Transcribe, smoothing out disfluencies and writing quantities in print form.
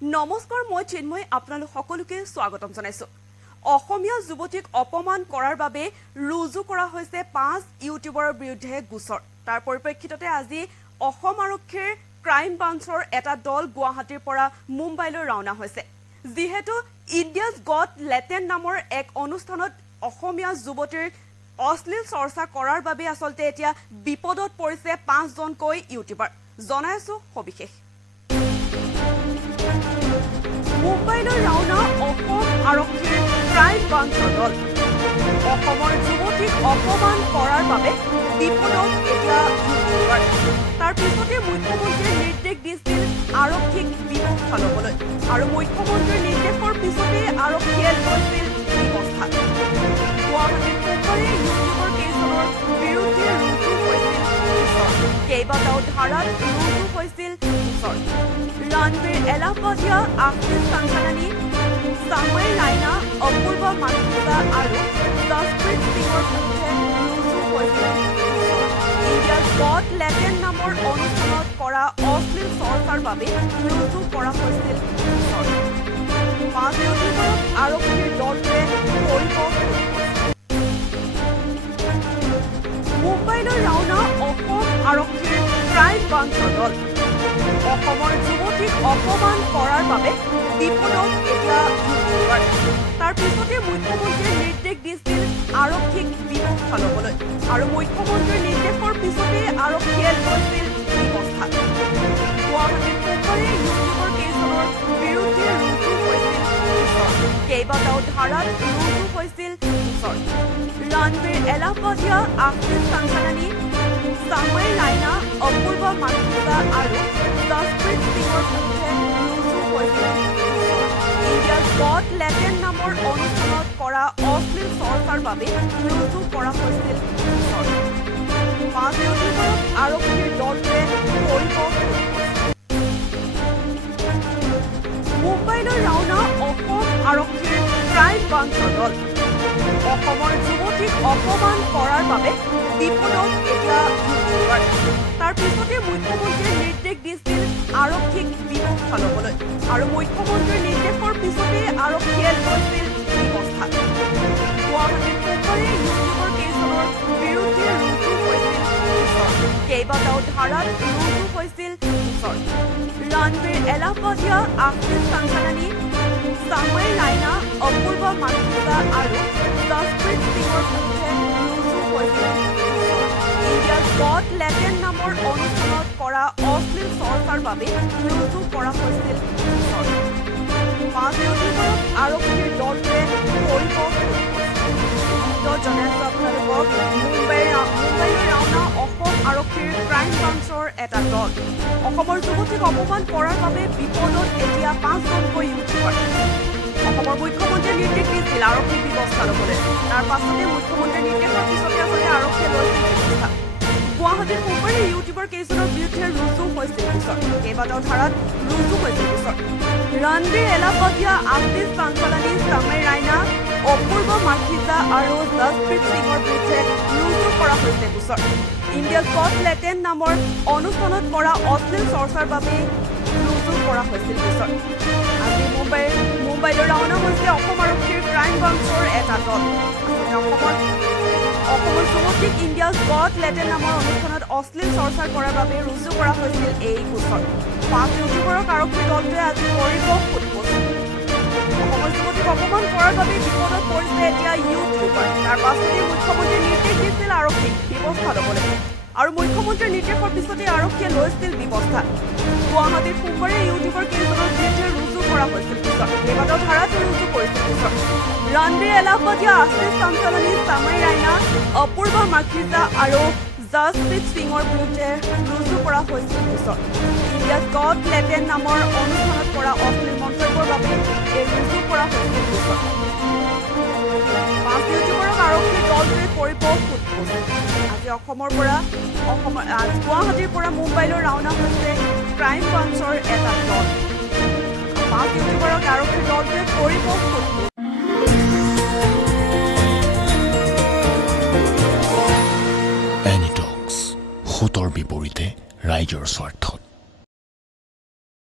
নমস্কাৰ মই চিন্ময় আপোনালোক সকলোকে স্বাগতম জনাইছো অসমীয়া যুৱতীক অপমান কৰাৰ বাবে ৰুজু কৰা হৈছে 5 ইউটিউবাৰৰ বিৰুদ্ধে গোচৰ তাৰ পৰিপ্ৰেক্ষিততে আজি অসম আৰক্ষীৰ ক্ৰাইম ব্ৰাঞ্চৰ এটা দল গুৱাহাটীৰ পৰা মুম্বাইলৈ ৰাওনা হৈছে যিহেতু ইণ্ডিয়াজ গট লেটেণ্ট নামৰ এক অনুষ্ঠানত অসমীয়া যুৱতীৰ অশ্লীল চৰ্চা কৰাৰ বাবে আসলতে এতিয়া বিপদত পৰিছে 5 জনকৈ ইউটিউবাৰ জনাইছো সবিশেষ মুম্বাইলৈ ৰাওনা অসম আৰক্ষীৰ ক্ৰাইম ব্ৰাঞ্চৰ দল অসমৰ যুৱতীক অপমান কৰাৰ বাবে বিপদত এতিয়া ইউটিউবাৰ তাৰ পিছতে মুখ্যমন্ত্ৰীৰ নিৰ্দেশ দিছিল আৰক্ষীক ব্যৱস্থা ল'বলৈ আৰু মুখ্যমন্ত্ৰীৰ নিৰ্দেশৰ পিছতে আৰক্ষীয়ে লৈছিল ব্যৱস্থা গুৱাহাটীৰ পোখৰে ইউটিউবৰ কেইজনৰ বিৰুদ্ধে ৰুজু হৈছিল কেইবাটাও ধাৰাত ৰুজু হৈছিল रणवीर एलाहाबादिया आशीष सांसालानी सामय रायना अपूर्व मानसिका और जसप्रीत सिंगर बिरुद्धे रुजु হৈছিল ইণ্ডিয়াজ গট লেটেণ্ট নামৰ অনুষ্ঠানত কৰা অশ্লীল চৰ্চাৰ বাবে ৰুজু কৰা হৈছিল 5 ইউটিউবাৰক আৰক্ষীৰ দলটোৱে কৰিব মুম্বাইলৈ ৰাওনা অসম আৰক্ষীৰ ক্ৰাইম ব্ৰাঞ্চৰ দল অসমৰ যুৱতীক অপমান কৰাৰ বাবে বিপদত এতিয়া ইউটিউবাৰ তাৰ পিছতে মুখ্যমন্ত্ৰীৰ নিৰ্দেশ দিছিল আৰক্ষীক ব্যৱস্থা ল'বলৈ আৰু মুখ্যমন্ত্ৰীৰ নিৰ্দেশৰ পিছতে আৰক্ষীয়ে লৈছিল ব্যৱস্থা গুৱাহাটীৰ পোখৰে ইউটিউবৰ কেইজনৰ বিৰুদ্ধে ৰুজু হৈছিল কেইবাটাও ধাৰাত ৰুজু হৈছিল रणवीर एलाहाबादिया आशीष सांसालानी सामय रायना अपूर्व मानसिका और जसप्रीत सिंगर बिरुद्धे रुजु হৈছিল ইণ্ডিয়াজ গট লেটেণ্ট নামৰ অনুষ্ঠানত কৰা অশ্লীল চৰ্চাৰ বাবে ৰুজু কৰা হৈছিল 5 ইউটিউবাৰক আৰক্ষীৰ দলটোৱে কৰিব মুম্বাইলৈ ৰাওনা অসম আৰক্ষীৰ ক্ৰাইম ব্ৰাঞ্চৰ দল অসমৰ যুৱতীক অপমান কৰাৰ বাবে বিপদত এতিয়া ইউটিউবাৰ তাৰ পিছতে মুখ্যমন্ত্ৰীৰ নিৰ্দেশ দিছিল আৰক্ষীক ব্যৱস্থা ল'বলৈ আৰু মুখ্যমন্ত্ৰীৰ নিৰ্দেশৰ পিছতে আৰক্ষীয়ে লৈছিল ব্যৱস্থা গুৱাহাটীৰ পোখৰে ইউটিউবৰ কেইজনৰ বিৰুদ্ধে ৰুজু হৈছিল কেইবাটাও ধাৰাত ৰুজু হৈছিল रणवीर एलाहाबादिया आशीष सांसालानी सामय रायना अपूर्व मानसिका और जसप्रीत सिंगर बिरुद्धे रुजु হৈছিল ইণ্ডিয়াজ গট লেটেণ্ট নামৰ অনুষ্ঠানত কৰা অশ্লীল চৰ্চাৰ বাবে ৰুজু কৰা হৈছিল 5 ইউটিউবাৰক আৰক্ষীৰ দলটোৱে কৰিব জনাইছো আপোনালোকক মুম্বাইলৈ ৰাওনা অসম আৰক্ষীৰ ক্ৰাইম ব্ৰাঞ্চৰ এটা দল অসমৰ যুৱতীক অপমান কৰাৰ বাবে বিপদত এতিয়া 5 জনকৈ ইউটিউবাৰ অসমৰ মুখ্যমন্ত্ৰীয়ে নিৰ্দেশ দিছিল আৰক্ষীক ব্যৱস্থা ল'বলৈ তাৰ পাছতে মুখ্যমন্ত্ৰীৰ নিৰ্দেশৰ পিছতে আসলতে আৰক্ষীয়ে লৈছিল ব্যৱস্থা গুৱাহাটীৰ পোখৰে ইউটিউবৰ কেইজনৰ বিৰুদ্ধে ৰুজু হৈছিল গোচৰ কেইবাটাও ধাৰাত ৰুজু হৈছিল গোচৰ ৰণবীৰ এলাহাবাদিয়া আশিষ চাঞ্চলানী সাময় ৰাইনা অপূৰ্ব মাখিজা আৰু জসপ্ৰীত সিঙৰ বিৰুদ্ধে ৰুজু কৰা হৈছে গোচৰ ইণ্ডিয়াজ গট লেটেণ্ট নামৰ অনুষ্ঠানত কৰা অশ্লীল চৰ্চাৰ বাবে ৰুজু কৰা হৈছিল গোচৰ আজি মুম্বাইলৈ ৰাওনা হৈছে অসম আৰক্ষীৰ ক্ৰাইম ব্ৰাঞ্চৰ এটা দল অসমৰ যুৱতীক ইণ্ডিয়াজ গট লেটেণ্ট নামৰ অনুষ্ঠানত অশ্লীল চৰ্চা কৰাৰ বাবে ৰুজু কৰা হৈছিল এই গোচৰ 5 ইউটিউবাৰক আৰক্ষীৰ দলটোৱে আজি কৰিব সোধপোছ অসমৰ যুৱতীক অপমান কৰাৰ বাবে বিপদত পৰিছে এতিয়া ইউটিউবাৰ তাৰ পাছতে মুখ্যমন্ত্ৰীৰ নিৰ্দেশ দিছিল আৰক্ষীক ব্যৱস্থা ল'বলৈ আৰু মুখ্যমন্ত্ৰীৰ নিৰ্দেশৰ পিছতে আৰক্ষীয়ে লৈছিল ব্যৱস্থা গুৱাহাটীৰ পোখৰে ইউটিউবৰ কেইজনৰ বিৰুদ্ধে ৰুজু কৰা হৈছিল গোচৰ কেইবাটাও ধাৰাত ৰুজু কৰিছিল গোচৰ ৰণবীৰ এলাহাবাদিয়া আশিষ চাঞ্চলানী সাময় ৰাইনা অপূৰ্ব মাখিজা আৰু জসপ্ৰীত সিঙৰ বিৰুদ্ধে ৰুজু কৰা হৈছিল গোচৰ ইণ্ডিয়াজ গট লেটেণ্ট নামৰ অনুষ্ঠানত কৰা অশ্লীল মন্তব্যৰ বাবে এই ৰুজু কৰা হৈছিল গোচৰ 5 ইউটিউবাৰক আৰক্ষীৰ দলটোৱে কৰিব সোধপোছ আজি গুৱাহাটীৰ পৰা মুম্বাইলৈ ৰাওনা হৈছে ক্ৰাইম ব্ৰাঞ্চৰ এটা দল 5 ইউটিউবাৰক আৰক্ষীৰ দলটোৱে কৰিব সোধপোছ এনিটক্স, সুতৰ বিপৰীতে ৰাইজৰ স্বাৰ্থ।